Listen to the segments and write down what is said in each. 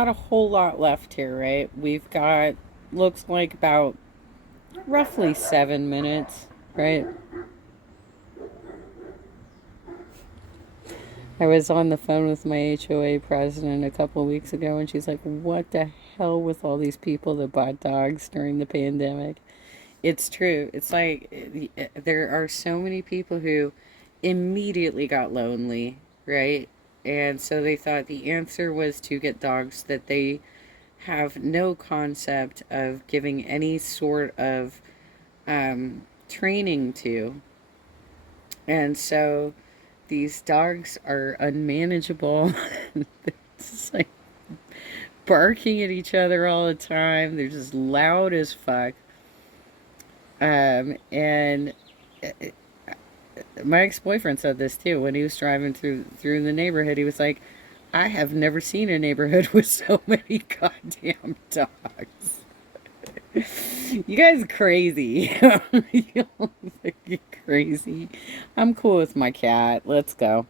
Not a whole lot left here, right? We've got, looks like about roughly 7 minutes, right? I was on the phone with my HOA president a couple of weeks ago, and she's like, what the hell with all these people that bought dogs during the pandemic? It's true. It's like there are so many people who immediately got lonely, right? And so they thought the answer was to get dogs that they have no concept of giving any sort of training to. And so these dogs are unmanageable. It's like barking at each other all the time. They're just loud as fuck. And my ex-boyfriend said this too when he was driving through the neighborhood. He was like, I have never seen a neighborhood with so many goddamn dogs. You guys are crazy. You're crazy. I'm cool with my cat. Let's go.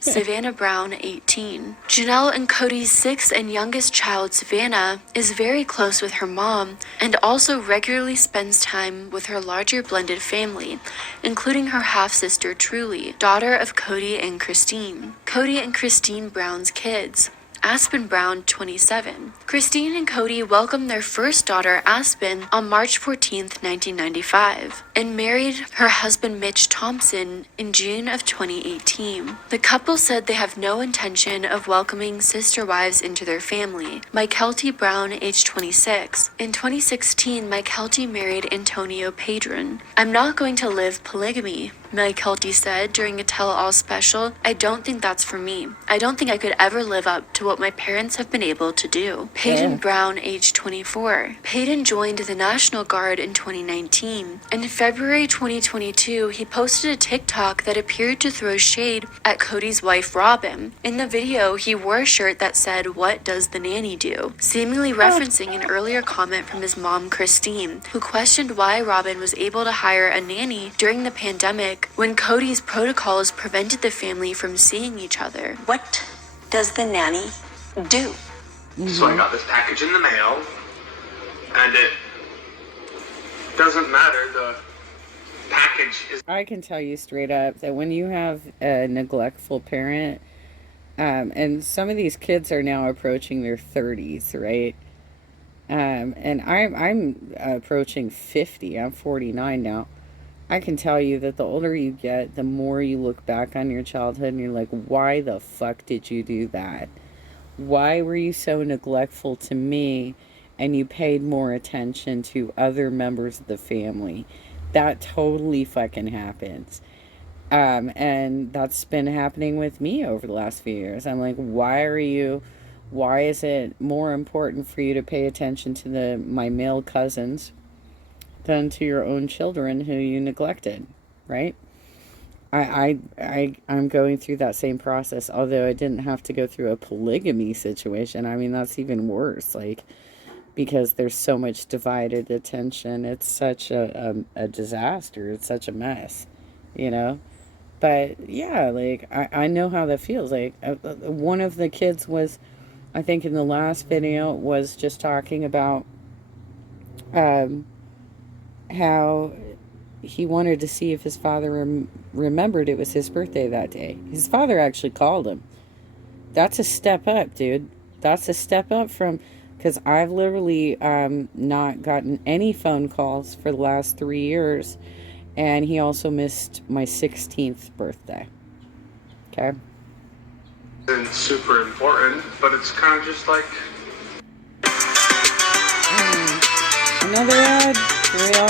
Savannah Brown, 18. Janelle and Cody's sixth and youngest child, Savannah, is very close with her mom and also regularly spends time with her larger blended family, including her half-sister, Truly, daughter of Cody and Christine. Cody and Christine Brown's kids. Aspen Brown, 27. Christine and Cody welcomed their first daughter, Aspen, on March 14, 1995, and married her husband, Mitch Thompson, in June of 2018. The couple said they have no intention of welcoming sister wives into their family. Mykelti Brown, age 26. In 2016, Mykelti married Antonio Padron. I'm not going to live polygamy, Mykelti said during a tell-all special. I don't think that's for me. I don't think I could ever live up to what my parents have been able to do. Peyton Brown, age 24. Peyton joined the National Guard in 2019. And in February 2022, he posted a TikTok that appeared to throw shade at Cody's wife, Robin. In the video, he wore a shirt that said, "What does the nanny do?" seemingly referencing an earlier comment from his mom, Christine, who questioned why Robin was able to hire a nanny during the pandemic when Cody's protocols prevented the family from seeing each other. What does the nanny do? So I got this package in the mail, and it doesn't matter. The package is... I can tell you straight up that when you have a neglectful parent, and some of these kids are now approaching their 30s, right? And I'm approaching 50. I'm 49 now. I can tell you that the older you get, the more you look back on your childhood and you're like, why the fuck did you do that? Why were you so neglectful to me and you paid more attention to other members of the family? That totally fucking happens. And that's been happening with me over the last few years. I'm like, why is it more important for you to pay attention to my male cousins than to your own children who you neglected, right? I'm going through that same process, although I didn't have to go through a polygamy situation. I mean, that's even worse, like, because there's so much divided attention. It's such a disaster. It's such a mess, you know? But yeah, like, I know how that feels. Like, one of the kids was, I think in the last video, was just talking about how he wanted to see if his father remembered it was his birthday that day. His father actually called him. That's a step up, dude. That's a step up from, because I've literally not gotten any phone calls for the last 3 years, and he also missed my 16th birthday. Okay? And super important, but it's kind of just like... Another ad? For real?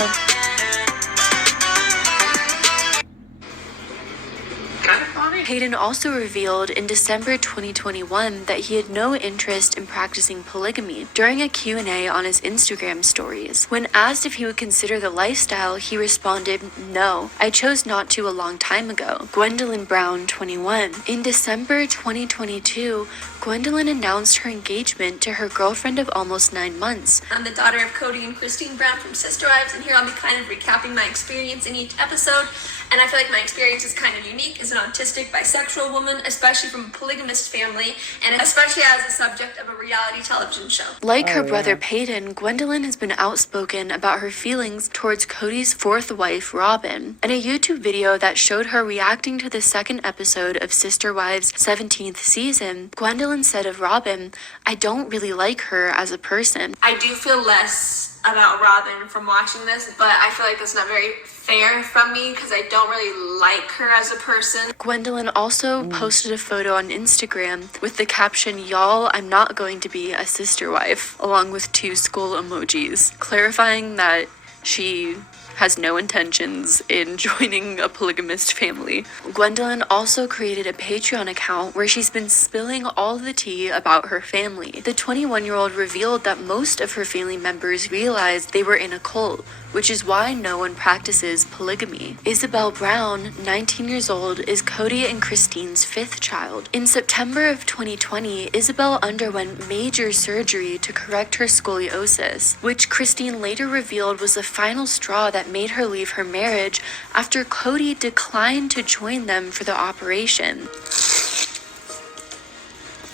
kind of funny. Peyton also revealed in December 2021 that he had no interest in practicing polygamy during a Q&A on his Instagram stories. When asked if he would consider the lifestyle, he responded, "No, I chose not to a long time ago." Gwendolyn Brown, 21. In December 2022, Gwendolyn announced her engagement to her girlfriend of almost 9 months. I'm the daughter of Cody and Christine Brown from Sister Wives, and here I'll be kind of recapping my experience in each episode. And I feel like my experience is kind of unique as an autistic bisexual woman, especially from a polygamist family, and especially as a subject of a reality television show. Like her brother Peyton, Gwendolyn has been outspoken about her feelings towards Cody's fourth wife, Robin. In a YouTube video that showed her reacting to the second episode of Sister Wives' 17th season, Gwendolyn said of Robin, "I don't really like her as a person." I do feel less about Robin from watching this, but I feel like that's not very fair from me because I don't really like her as a person. Gwendolyn also posted a photo on Instagram with the caption, "Y'all, I'm not going to be a sister wife," along with 2 skull emojis, clarifying that she has no intentions in joining a polygamist family. Gwendolyn also created a Patreon account where she's been spilling all the tea about her family. The 21-year-old revealed that most of her family members realized they were in a cult, which is why no one practices polygamy. Isabel Brown, 19 years old, is Cody and Christine's 5th child. In September of 2020, Isabel underwent major surgery to correct her scoliosis, which Christine later revealed was the final straw that made her leave her marriage after Cody declined to join them for the operation.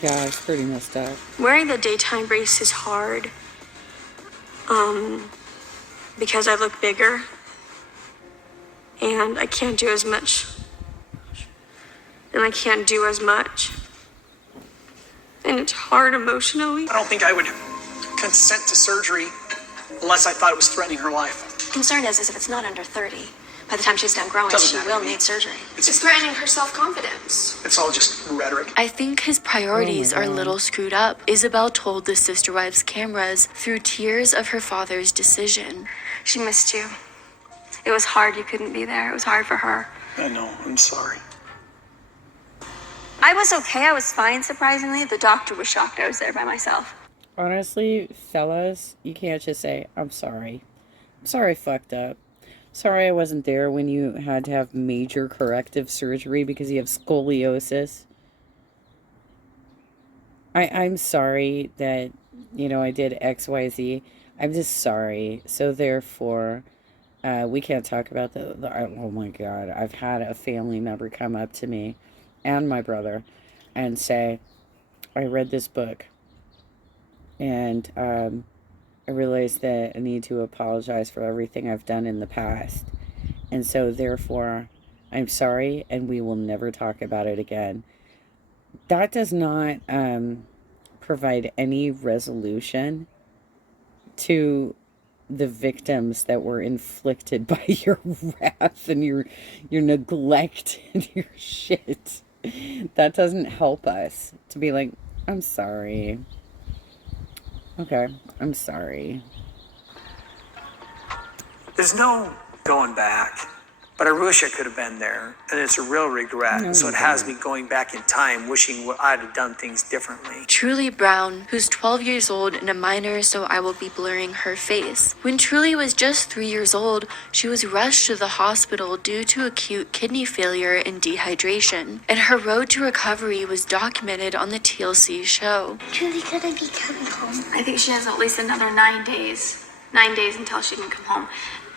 Yeah, it's pretty messed up. Wearing the daytime brace is hard. Because I look bigger and I can't do as much. And it's hard emotionally. I don't think I would consent to surgery unless I thought it was threatening her life. Concern is if it's not under 30, by the time she's done growing, Doesn't she matter will to me. need surgery. It's threatening her self-confidence. It's all just rhetoric. I think his priorities are a little screwed up, Isabel told the Sister Wives cameras through tears of her father's decision. She missed you. It was hard you couldn't be there. It was hard for her. I know, I'm sorry. I was okay. I was fine, surprisingly. The doctor was shocked I was there by myself. Honestly, fellas, you can't just say, I'm sorry. I'm sorry I fucked up. Sorry I wasn't there when you had to have major corrective surgery because you have scoliosis. I'm sorry that, I did XYZ. I'm just sorry. So therefore, we can't talk about oh my God. I've had a family member come up to me and my brother and say, I read this book and I realized that I need to apologize for everything I've done in the past. And so therefore, I'm sorry and we will never talk about it again. That does not provide any resolution to the victims that were inflicted by your wrath and your neglect and your shit. That doesn't help us to be like, I'm sorry. Okay, I'm sorry. There's no going back, but I wish I could have been there, and it's a real regret. So it has me going back in time, wishing I'd have done things differently. Truly Brown, who's 12 years old and a minor, so I will be blurring her face. When Truly was just 3 years old, she was rushed to the hospital due to acute kidney failure and dehydration, and her road to recovery was documented on the TLC show. Truly gonna be coming home. I think she has at least another 9 days. 9 days until she can come home.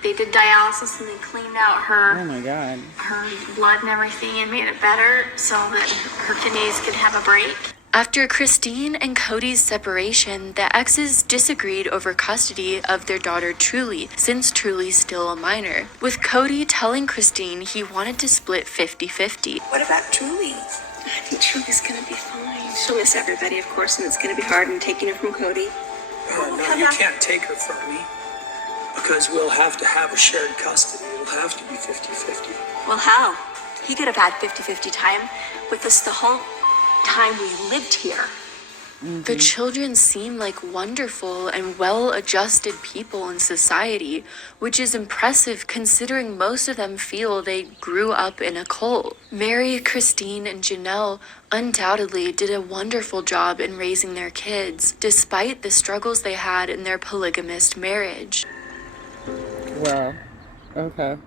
They did dialysis and they cleaned out Oh my God. her blood and everything and made it better so that her kidneys could have a break. After Christine and Cody's separation, the exes disagreed over custody of their daughter Truly, since Truly's still a minor, with Cody telling Christine he wanted to split 50-50. What about Truly? I think Truly's gonna be fine. She'll miss everybody, of course, and it's gonna be hard in taking her from Cody. No, you can't take her from me, because we'll have to have a shared custody. It'll have to be 50-50. Well, how? He could have had 50-50 time with us the whole time we lived here. The children seem like wonderful and well-adjusted people in society, which is impressive considering most of them feel they grew up in a cult. Mary, Christine, and Janelle undoubtedly did a wonderful job in raising their kids, despite the struggles they had in their polygamist marriage. Wow. Okay.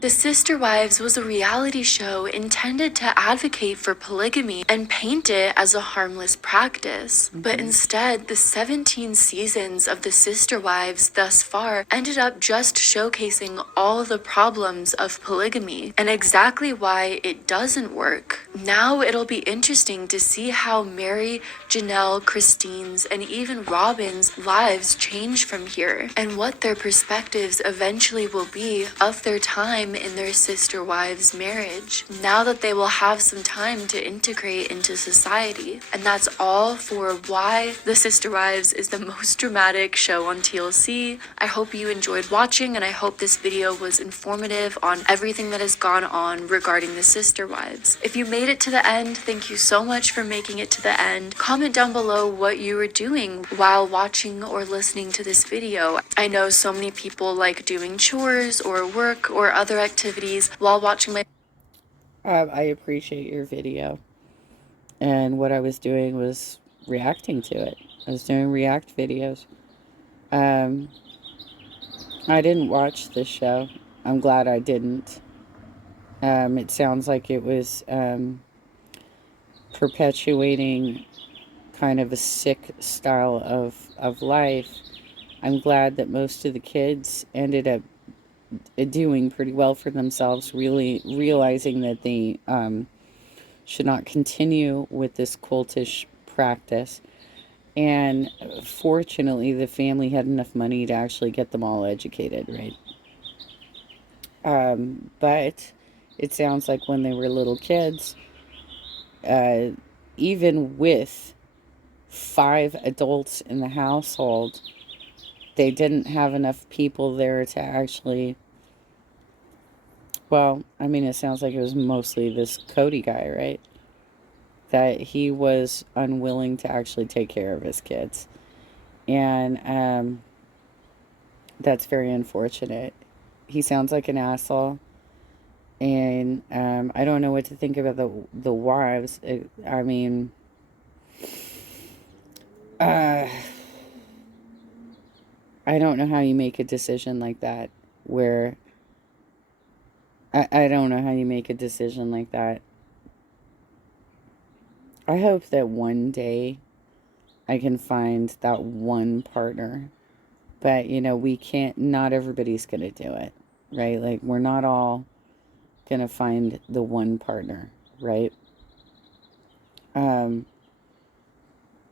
The Sister Wives was a reality show intended to advocate for polygamy and paint it as a harmless practice. But instead, the 17 seasons of The Sister Wives thus far ended up just showcasing all the problems of polygamy and exactly why it doesn't work. Now it'll be interesting to see how Mary, Janelle, Christine's, and even Robin's lives change from here, and what their perspectives eventually will be of their time in their sister wives' marriage, now that they will have some time to integrate into society. And that's all for why The Sister Wives is the most dramatic show on TLC. I hope you enjoyed watching, and I hope this video was informative on everything that has gone on regarding The Sister Wives. If you made it to the end, thank you so much for making it to the end. Comment down below what you were doing while watching or listening to this video. I know so many people like doing chores or work or other activities while watching my I appreciate your video. And what I was doing was reacting to it. I was doing react videos. I didn't watch this show. I'm glad I didn't. It sounds like it was perpetuating kind of a sick style of life. I'm glad that most of the kids ended up doing pretty well for themselves, really realizing that they should not continue with this cultish practice. And fortunately, the family had enough money to actually get them all educated, right? But it sounds like when they were little kids, even with 5 adults in the household, they didn't have enough people there to actually, well, I mean, it sounds like it was mostly this Cody guy, right? That he was unwilling to actually take care of his kids. And that's very unfortunate. He sounds like an asshole. And I don't know what to think about the wives. I mean, I don't know how you make a decision like that, where I don't know how you make a decision like that. I hope that one day I can find that one partner, but you know, we can't, not everybody's going to do it, right? Like, we're not all going to find the one partner, right?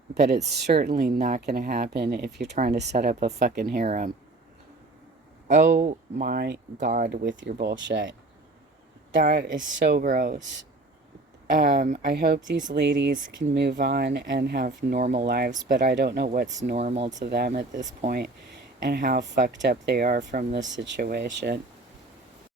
But it's certainly not going to happen if you're trying to set up a fucking harem. Oh my God, with your bullshit. That is so gross. I hope these ladies can move on and have normal lives, but I don't know what's normal to them at this point and how fucked up they are from this situation.